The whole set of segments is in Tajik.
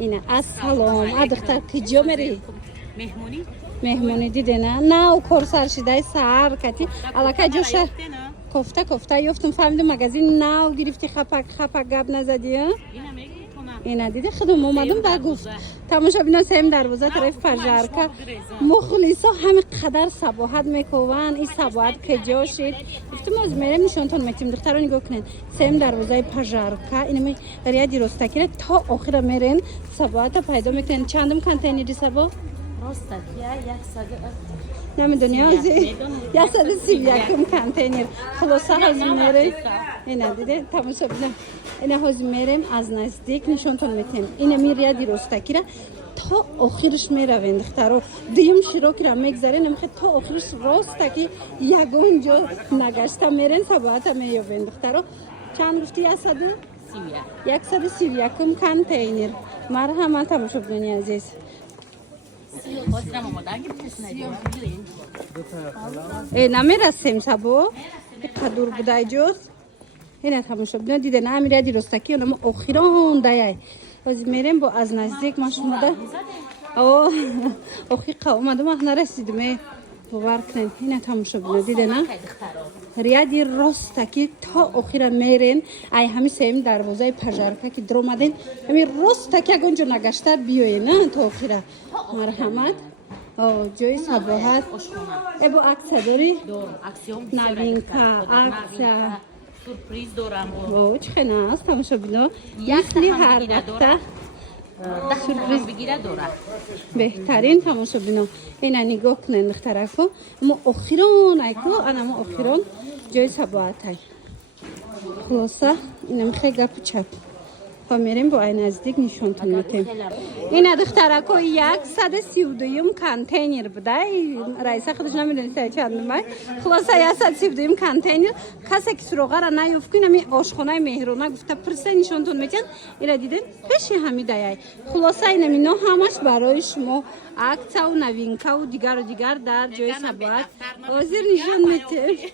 اینا السلام دختر کجا میری مهمونی دیده نه و کورسر شده سر کتی علاکه جوشه کوفته یفتم فهمیدم مگزین نو گرفتی خپک گپ نزدی اینا دیده خودم اومدم در گفت تماشا بینا سیم دروازه طرف پژارکا مخلصا همه قدر صباحت میکوان این صباحت کجا شد گفتم از میرم نشونتون میتیم دخترا نگاه کنین سیم دروازه پژارکا اینا می دریا دیروستکی تا آخر میرن صباحت پیدا میکنن چندم کانتینری سبا راستکیه 100 نمیدونی ازی 131 کانتینر خلاصه از میرن اینا دیده تماشا بینا اینا از میرن از نزدیک نشونتون میتیم اینا میریا دیروستکی را تا آخرش میروین دخترو دیم شیروکی را میگذارین نمیخه تا آخرش راستکی یگون جا نگشته میرن صباحت میوین دخترو چند گفتی 131 کانتینر مرحمت تماشا بینی عزیز نمیرسیم سبو قدور بودای جز اینا تماشا بینی دیده نمیره دیروستکی اونم اخیران دایای از میریم با از نزدیک ماشون ده اخی قومدم نرسیدم باور کنین اینا تماشا بینی دیده نه ریادی راستکی تا آخر میرین ای همین سیم دروازه پژارکا که در اومدین همین راستکی اونجا نگشته بیاین نه تا آخر مرحمت جای صباحت ابو عکس داری نوینکا عکس سورپریز دارم چه ناست تماشا بینا مثلی هر وقته سورپریز بگیره داره بهترین تماشا بینا اینا نگاه کنن دخترکو اما اخیران ایکو اما اخیران جای صباحت های خلاصه اینا میخواه گپ چپ و میریم با این نزدیک نشونتون میتیم اینا دخترکو 132 کانتینر بوده رئیسه خودش نمیدونی چند مای خلاصه 132 کانتینر کسی که سروغه را نیفت کنه می آشخانه مهرونه گفته پرسه نشونتون میتین اینا دیدین پیش همی دایای خلاصه اینا مینا همش برای شما عکس و نوینکا و دیگر در جای صباحت حاضر نشون میتیم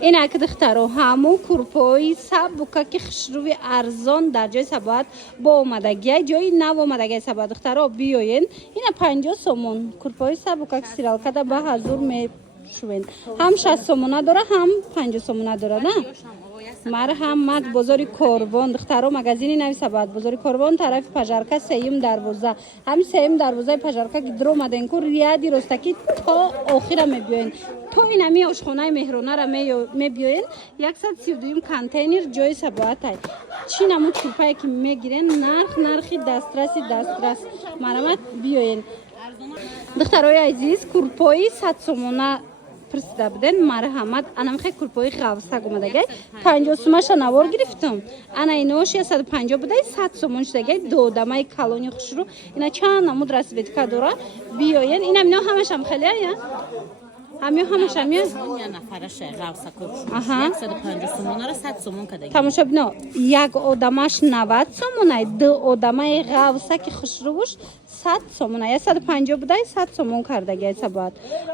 اینا که دخترو همو کورپای سبوکا که خشروی ارزان در جای صباحت با اومدگی جای نو اومدگی صباحت دخترو بیاین اینا 50 سومون کورپای سبوکا که سیرال کده به حضور میشوین هم 60 سومونه داره هم 50 سومونه داره نه مرحمت بازار کاروان دخترا مگزینی نوی صباحت بازار کاروان طرف پژارکا سیم دروازه هم سیم دروازه پژارکا که در اومدن کو ریادی راستکی تا آخر میبیاین تو این می آشخانه مهرونه را میبیاین 132 کانتینر جای صباحت های چی نمود کورپایی که میگیرن نرخی دسترس مرحمت بیاین دخترای عزیز کورپایی 100 سومونه پرسیده بودن مرحمت انا میخوای کورپای غوسه اومدگی 50 سومش نوار گرفتم انا اینوش 150 بوده 100 سومون شدگی دو دمای کالونی خوش رو اینا چند نمود رسیدت که داره بیاین اینا مینا همش هم خیلی همش هم یه نفرش غوسه کوش 150 سومون را 100 سومون کدی تماشا بنا یک آدمش 90 سومونه دو آدمای غوسه که خوش روش 100 سومونه 150 بوده 100 سومون کردگی صباحت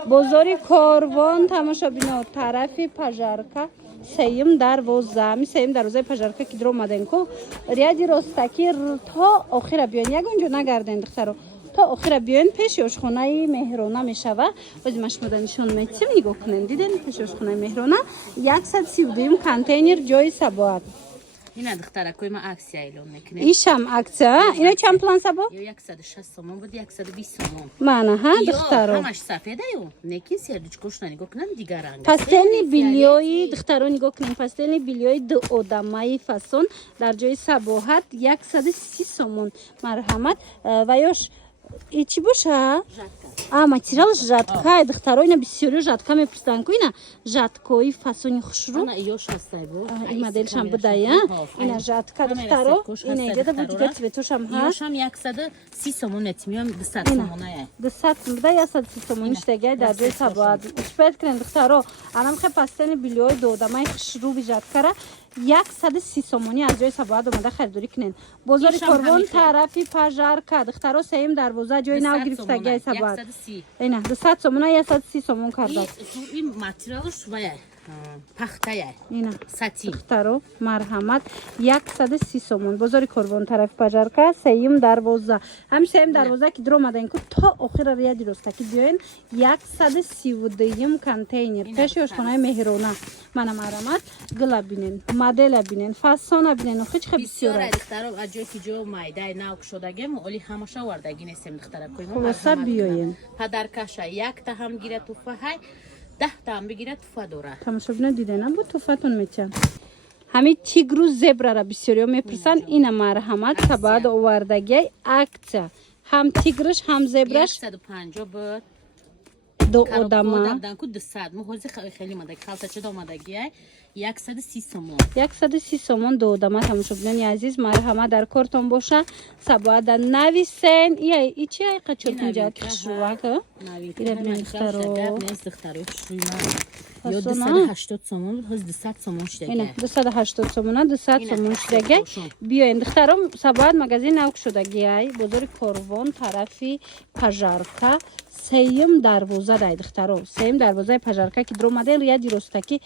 بازار کاروان تماشا بینا طرف پژارکا سیم دروازه پژارکا که در اومدن کو ریادی راستکی تا آخر بیان یک اونجا نگردن دخترو تا آخر بیان پیش آشخانه مهرونه میشوه باز مشموده نشون میتیم نگاه کنن دیدن پیش آشخانه مهرونه 132 کانتینر جای صباحت اینا دخترکوی ما عکس اعلام میکنه ایشم عکس اینا چند پلان سبا 160 سومون بود 120 سومون معنا ها دخترو همش سفیده یو نکی سردش کوش نگاه کنن دیگر رنگ پاستلی بیلیوی دخترو نگاه کنن پاستلی بیلیوی دو آدمای فسون در جای صباحت 130 سومون مرحمت و یاش ای چی باشه؟ материал жатка дختарой на бисёри жатка мепурсидан ку ина жаткои фасони хушрӯ ин моделшам будая ина жатка дختаро ина иҷада бу дигар цветошам ҳаст 130 сомон этимиам 200 сомоная 200 буда 130 сомон иштагай дар ҷои сабоат ишпед кунен дختаро анам хе пастени билиёи додамаи хушрӯби жаткара 130 сомони аз ҷои сабоат омада харидорӣ кунен бозори корвон тарафи пажарка дختаро сеим дарвоза ҷои нав гирифтагиаи сабоат ина 200 сомона 130 сомон карда ин материалш вая пахтая اینا сатин دخترو مرحمت 130 سومون بازار کروان طرف پجرکه سیم دروازه هم سیم دروازه که در اومدن که تا آخر ریا درسته که بیاین 132 کانتینر پیشش خونه مهرونه من مرحمت گلا بینن مدل بینن فاسون بینن خیلی خیلی بسیار دخترو اجو کی جو مایدای ناوک شدگم ولی همشا وردگی نیستم دخترا کویم خلاصه بیاین پدرکشا یک تا هم گیره توفه های 10 تا هم بگیره توفه دوره تماشا بینه دیدن بود توفتون میچن همین تیگر و زبره را بسیاری میپرسن این مرحمت سباد آوردگی اکتا هم تیگرش هم زبرش 150 بود دو آدمه دادن کو 200 موزه خیلی ماده خالص چه اومدگی 130 سومون 130 سومون دو آدمه تماشا بینن عزیز مرحمت در کارتون باشه سباد نویسن ای چی ای قچوت اینجا تشروه که ایره بین دخترو یا 280 سومون هز 200 سومون شده اینه 280 سومونه 200 سومون شده بیاین دخترم سباد مغازین نوک شده ای بازار کروان طرفی پژارکا سیم دروازه دای دخترو سیم دروازه پژارکا که در اومدن ریا درستکی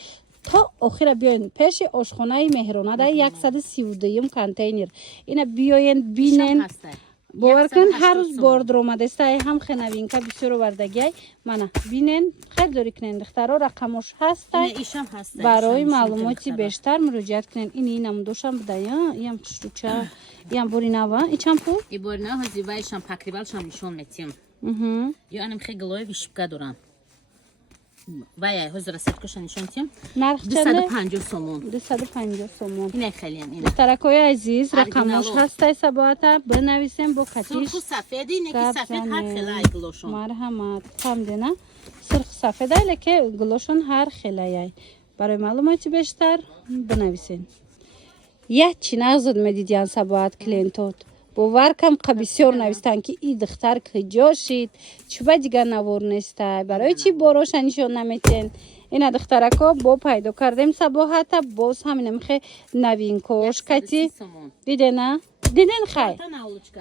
تا آخر بیاین پیش آشخانه مهرونه دای 132 کانتینر اینا بیاین بینن باور کن هر روز بار در اومده است هم خنوین که بسیار وردگی من بینن خیلی داری کنن دخترها رقمش هست برای معلوماتی بیشتر مراجعت کنن اینم دوشم بدایا یم چه یم بوری نوا ایچم پول ای بوری نوا زیبایشم پاکریبالشم نشون میتیم یا انم خیلی گلوی ویشبکا دارم وای حضور ست نشون تیم نرخ 250 سومون 250 سومون اینه خیلی اینه دخترکای عزیز رقمش هست سباتا بنویسیم با کتیش سرخ سفیدی نه که سفید هر خیلی گلوشون مرحمت هم دینه سرخ سفید ای که گلوشون هر خیلی برای معلوماتی بیشتر بنویسین یه چی نغزد میدیدین سبات کلینتوت باور کم بسیار نویستن که این دختر کجا شید چوبه دیگه نوار نیسته برای چی باروش نشون نمیتین این دخترکا با پیدا کردیم سباحت باز همین میخه نوین کوش کتی دیده نه دیدن خیلی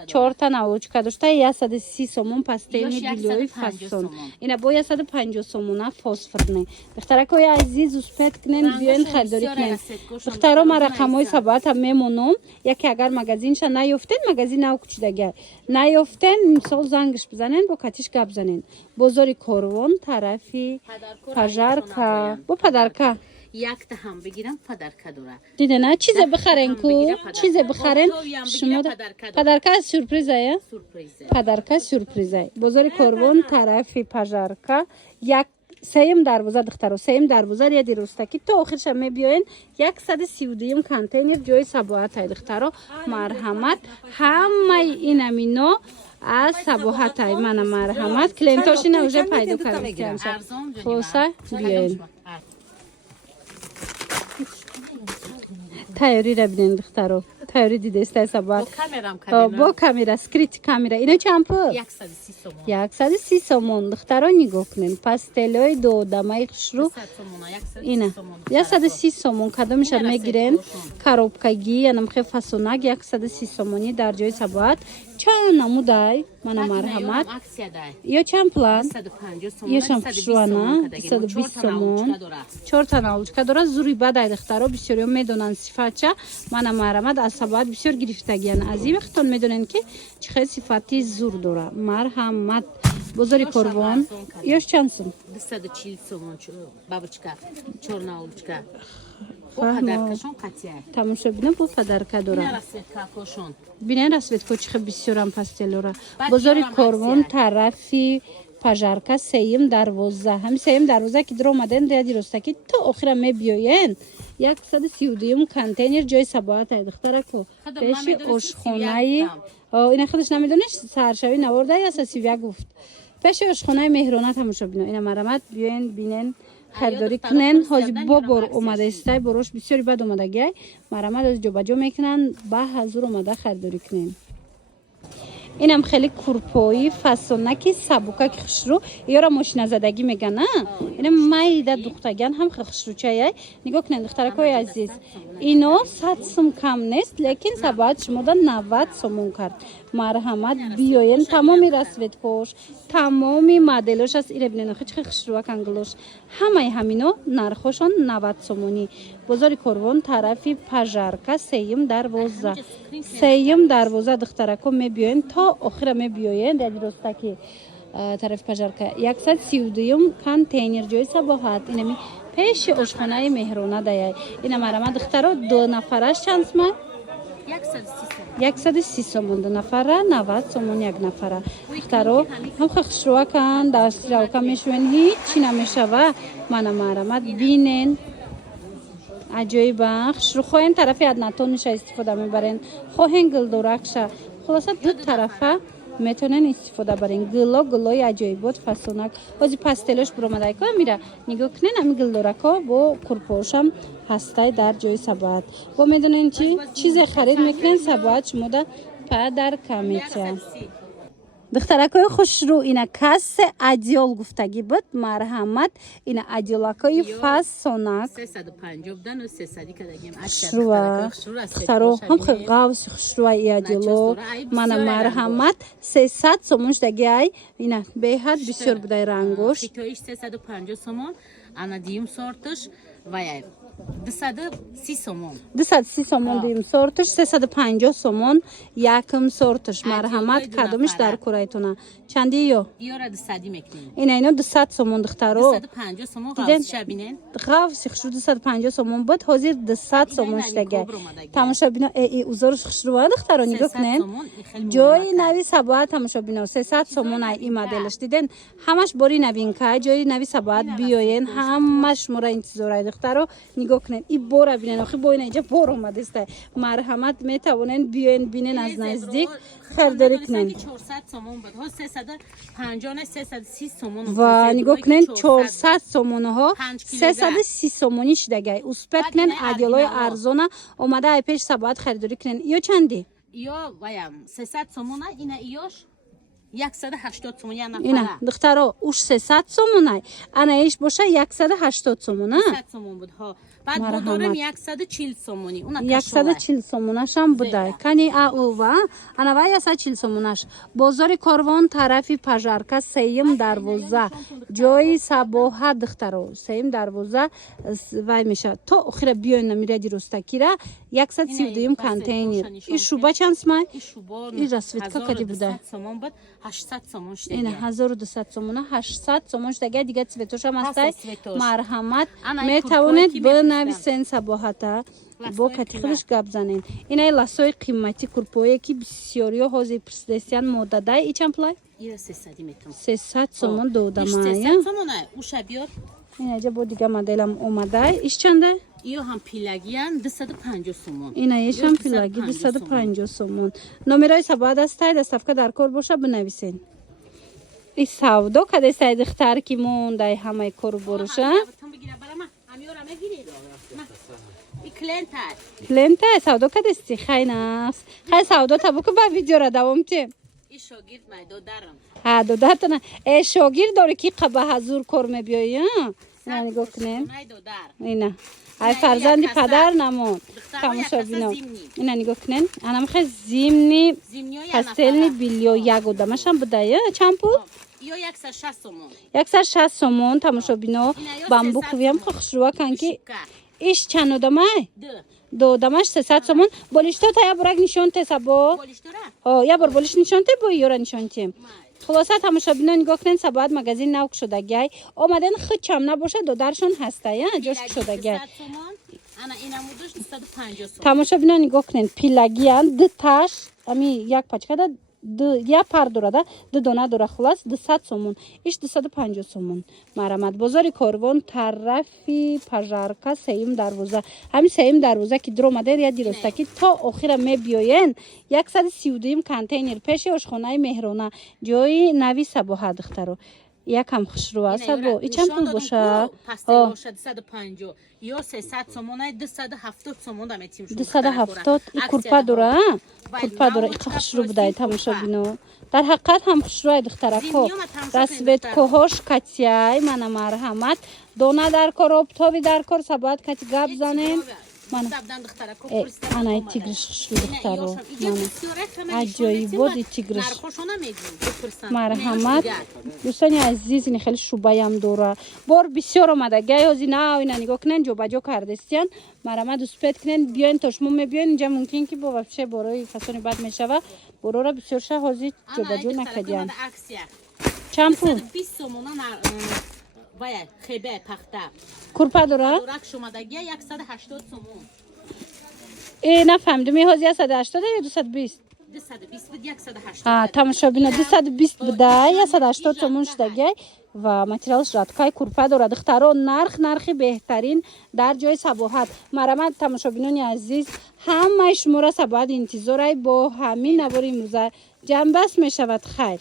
4 تا ناولچکا داشته 130 سومون پستیل بیلوی فاسون اینا با 150 سومونه فسفرنه دخترکای عزیز اسپت کنن بیاین خریداری کنن دخترا ما رقمای سبات هم میمونم یکی اگر مغازینش نیافتین مغازین او کچیدگی نیافتین مثال زنگش بزنین با کاتیش گپ بزنین بازار کروان طرفی پژارکا با پدرکا یک تا هم بگیرم پدرکا دوره دیده نه چیز بخرین کو چیز بخرین شما پدرکا سورپرایزه پدرکا سورپرایزه بازار کروان طرفی پژارکا یک سیم دروازه دخترو سیم دروازه یا دیروستکی تا آخرش هم میبیاین 132 کانتینر جای سباحت های دخترو مرحمت همه این امینو از سباحت های من مرحمت کلینتاشی نوجه پیدا کردیم خوصه بیاین تایری را بینید دخترو تایری دیده است سباحت با کامیرا سکریت کامیرا اینا چند پول 130 سومون دخترو نگاه کنین پاستلای دو دمای خشرو اینا 130 سومون کدومش میگیرین کاروبکاگی انم خیلی فاسوناگ 130 سومونی در جای سباحت چند نمودای من مرحمت یا چند پلان یا چند خشروانه 120 سومون 4 تا ناولچکا داره زوری بدای دخترو بسیاری میدونن صفاتچه من مرحمت از سباحت بسیار گرفتگیان از این وقتون میدونن که چه صفاتی زور داره مرحمت بازار کروان یاش چند سوم 240 سومون بابچکا 4 ناولچکا با پدرکشون قطعه تماشا بینه با پدرکا داره بینه رسویت که چه بسیار هم پستل داره بازار کروان طرفی پژارکا سیم دروازه هم سیم دروازه که در اومدن در دیروستکی تا آخر می بیاین 132 کانتینر جای سباحت های دختره که پیش آشخانه این خودش نمیدونش سرشوی نورده یا سیویا گفت پیش آشخانه مهرونه تماشا بینه این مرحمت بیاین بینن خریداری کنن حاجی بابر اومده استای بروش بسیاری بد اومده گی مرحمت از جو بجو میکنن 10,000 اومده خریداری کنن اینم خیلی کورپویی فسونکی سبوکک خشرو یارا ماشین زدگی میگن نه اینم مایده دختگان هم خشروچایه نگاه کنین دخترکای عزیز اینو 100 سوم کم نیست لیکن سبات شما دا 90 سومون کرد مرحمت بیاین تمامی رسوت پوش تمامی مدلش از ایره بینن خیلی خشرو کنگلوش همه همینو نرخوشان 90 سومونی بازار کروان طرفی پژارکا سیم دروازه دخترکو میبیاین تا آخر میبیاین در درستکی طرف پژارکا 132 کانتینر جای سباحت اینمی پیش اشخانه مهرونه دایای اینا مرحمت دخترو 2 نفرش چند سوم 130 سومون 2 نفره 90 سومون 1 نفره دخترو هم خشروا کن دست رو کم میشون هیچی نمیشوه من مرحمت بینن عجیب بخش رو خواهین طرفی ادناتونش استفاده میبرین خواهین گلدورکش خلاصه دو طرفه میتونن استفاده برین گلای عجیبات فسونک بازی پستلش برامده که میره نگاه کنین همین گلدورکا با کرپوشم هسته در جای سبات با میدونین چیز خرید میکنین سبات شما دا پدر کمیتیا دخترکای خوش رو اینا کس ادیال گفتگی بود مرحمت اینا ادیالکای فسونک 350 بدن و 300 کدگیم دخترو هم خیلی قوس خوش رو ای ادیالو من مرحمت 300 سومونش دگی ای اینا به حد بسیار بوده رنگوش خیتایش 350 سومون انا دیم سورتش وای 230 سومون 230 سومون دیم سورتش 350 سومون یکم سورتش مرحمت کدومش در کرایتونه چندی یو را 200 میکنیم اینا 200 سومون دخترو 250 سومون قاوس شبینن قاوس خشرو 250 سومون بود حاضر 200 سومونش دگه تماشا بینا ای اوزارش خشرو دخترو نگاه کنین جای نوی سبات تماشا بینا 300 سومون این مدلش دیدن همش باری نوین که جای نوی سبات بیاین همش مورا انتظار دخترو نگاه کنین این بورا بینن آخه بوین اینجا بور اومده است مرحمت میتونن بیاین بینن از نزدیک خریداری کنن 400 سومون بود ها 350 نه 330 سومون و نگاه کنین 400 سومون ها 330 سومونیش دگه اوسپت کنن ادیالای ارزونه اومده ای پیش سبات خریداری کنن یا چندی یا وایم 300 سومون اینا ایاش 180 سومون یا نفره اینا دخترو اوش 300 سومونه انا ایش باشه 180 سومونه 100 سومون بود ها بعد دارم 140 سومونی اون 140 سومونش هم بوده کنی او و انا و 140 سومونش بازار کاروان طرفی پژارکا سیم دروازه جای سباحت دخترو سیم دروازه وای میشه تا اخیر بیاین میره درستکی را 132 کانتینر این شوبا چند سمای این رسوت کا کدی بوده 800 سومونش دیگه این 1200 سومونه 800 سومونش دیگه دیگه سویتوش هم هست مرحمت میتونید بنویسین سباحتا با کاتیخلش گپ زنین اینا لاسوی قیمتی کورپویی که بسیاری حاضر پرسیدن مدده ای چند پلای 300 میتونم 300 سومون دودم 300 سومونه او شبیار این اینجا با دیگه مدلم اومده ایش چنده ایو هم پیلگیان 250 سومون اینا ایش هم پیلگی 250 سومون نمرای سباد است دستفکه در کار باشه بنویسین این سودا کده سید اختر کی مونده همه کار بروشه کلنتا سودا کده استی خیناست خیلی سودا تبو که با ویدیو را دوام چه این شاگرد ما دودارم ها دودار نه ای شاگرد داره کی قبه حضور کار میبیایی نه نگاه کنین اینا ای فرزندی پدر نمون تماشا بینا اینا نگاه کنین انا میخوای زیمنی پستلنی بیلیو یک دمش هم بده چند پول یا 160 سومون 160 سومون تماشا بینا بامبو کویم خوشروا کن که ایش چند دمه دو دمش 300 سومون بالشتا تا یا برگ نشون ته سبا یا بر بالش نشون ته با یورا نشون تیم خلاصه تماشا بینا نگاه کنین سبات مگزین نوک شده گای اومدن خود چم نباشه دو درشون هسته یا جوش شده گای انا اینا مودش 250 سومون تماشا بینا نگاه کنین پیلگیان دو تاش امی یک پاچکه دا یا پر دوره دو دانه دوره خلاص 200 سومون ایش 250 سومون مرحمت بازار کاروان طرفی پژارکا سیم دروازه همین سیم دروازه که در اومده یا دیرستکی تا آخر می بیاین 132 کانتینر پیش آشخانه مهرونه جای نوی سباحت دخترو یکم خوشرو است بو ای چند پول باشه پاستل باشه 250 یا 300 سومون 270 سومون دام تیم شو 270 ای کورپا دوره کورپا دوره ای خوشرو بودای تماشا بینو در حقیقت هم خوشروی دخترکو رسویت کوهش کاتیای من مرحمت دونا در کار آبتابی در کار سبات کاتی گاب زنین من انا تیگرش دخترو من عجایی بود تیگرش مرحمت دوستانی عزیز این خیلی شوبایم دوره بار بسیار آمده گای هزی نه اینا نگاه کنن جو بجو کردستیان مرحمت دوست پید کنن بیاین تاشمو میبیاین اینجا ممکن که با وفشه برای فصلی بعد میشوه برو را بسیار شه هزی جو بجو نکدیان چند پول 20 سومون وای خیبه پخته کورپا دوره دورک شمادگی 180 سومون ای نفهمیدم این هزی 180 یا 220 220 بود 180 تماشا بینه 220 بوده 180 تومون شدگی و متریالش رادکای کورپا داره دختران نرخی بهترین در جای سباحت مرحمت تماشا بینانی عزیز همه شما را سباحت انتظار با همین نوار امروزه جنبست می شود خیر